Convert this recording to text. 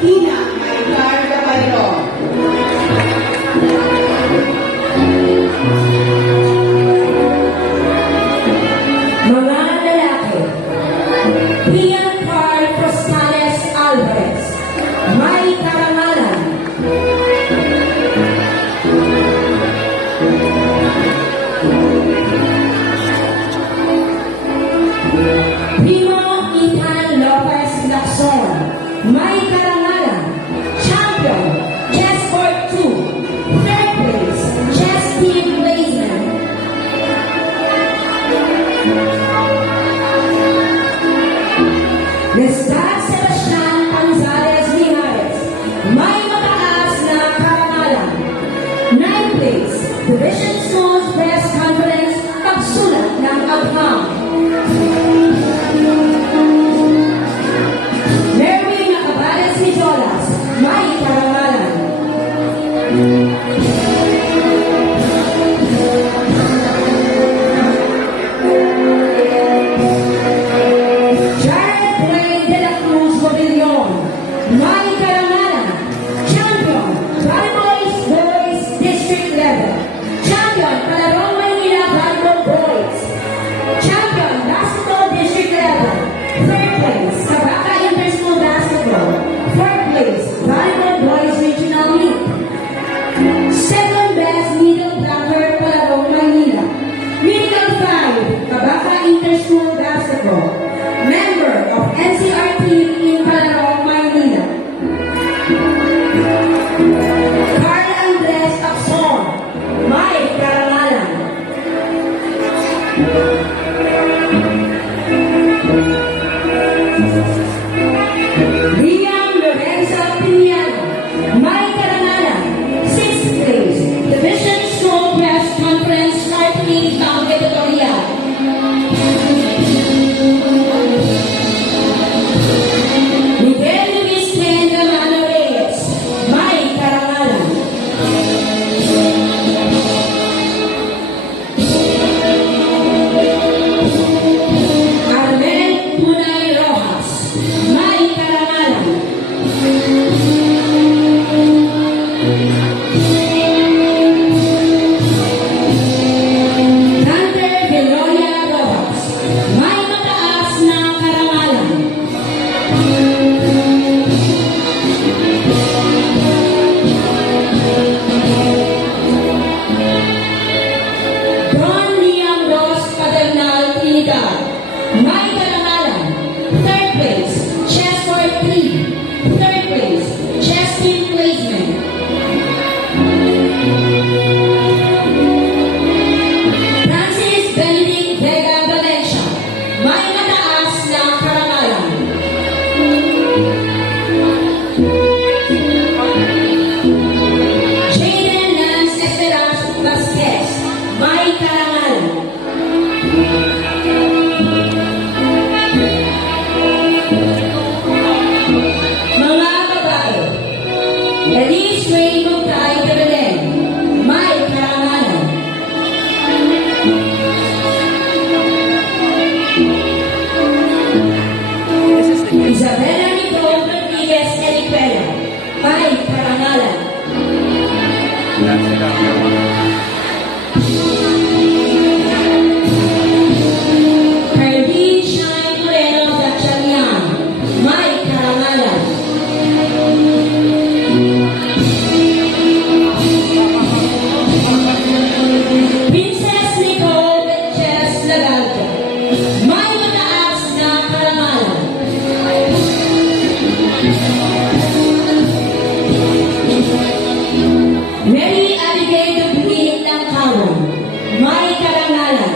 Tina Maricar Caballero. Mga lalaki, Ian Carl Costales Alvarez, may karangalan. Primo Ethan Lopez Lacson, may karangalan. Champion, Chess Court 2, third place, Chess Team Blazeman. Lestat Sebastian Gonzalez Mijares, may mataas na karangalan. Ninth place, Division Schools Press Conference, pagsulat ng agham. Merwin Nacabales Mijolas, may karangalan. Jared Dwayne de la Cruz Gobillon, may karangalan. Champion, Volleyball Boys District Level. Champion, Palarong Maynila Volleyball Boys. Champion, Basketball District Level. Third place, Sabaka Interschool Basketball. Fourth place, Volleyball Boys Regional Meet. Second best middle blocker, Palarong Maynila. Middle 5, Kabaka Interschool Basketball. Member of NCRT in Palarong, Maynila. Carl Andres Acson, may karangalan. Liam Lorenzo Piniano, may karangalan. Sixth place, Division School Press Conference Short Meet ng Editorial. Miguel Luis Gamano Reyes, may karangalan. Armel Punay Rojas, may karangalan. Hunter Veloria Rojas, may mataas na karangalan. Don Liam Ross Padernal Trinidad, may karangalan. Third place, Chess Court 3. Third place, Chess Team Placement. Francis Benedict Vega Valencia, may mataas na karangalan. Jaden Lance Esperas Vasquez, may karangalan. Mga babae, Elise Ray Mugtay de Belen, may karangalan. Isabela Nicole Rodriguez Eliquela, may karangalan. Cardi Shine Moreno Gatchalian, may karangalan. Princess Nicole Betches Lagalca, may mataas na karangalan. Mary Abigail Dubuin ng Kawan, may karangalan.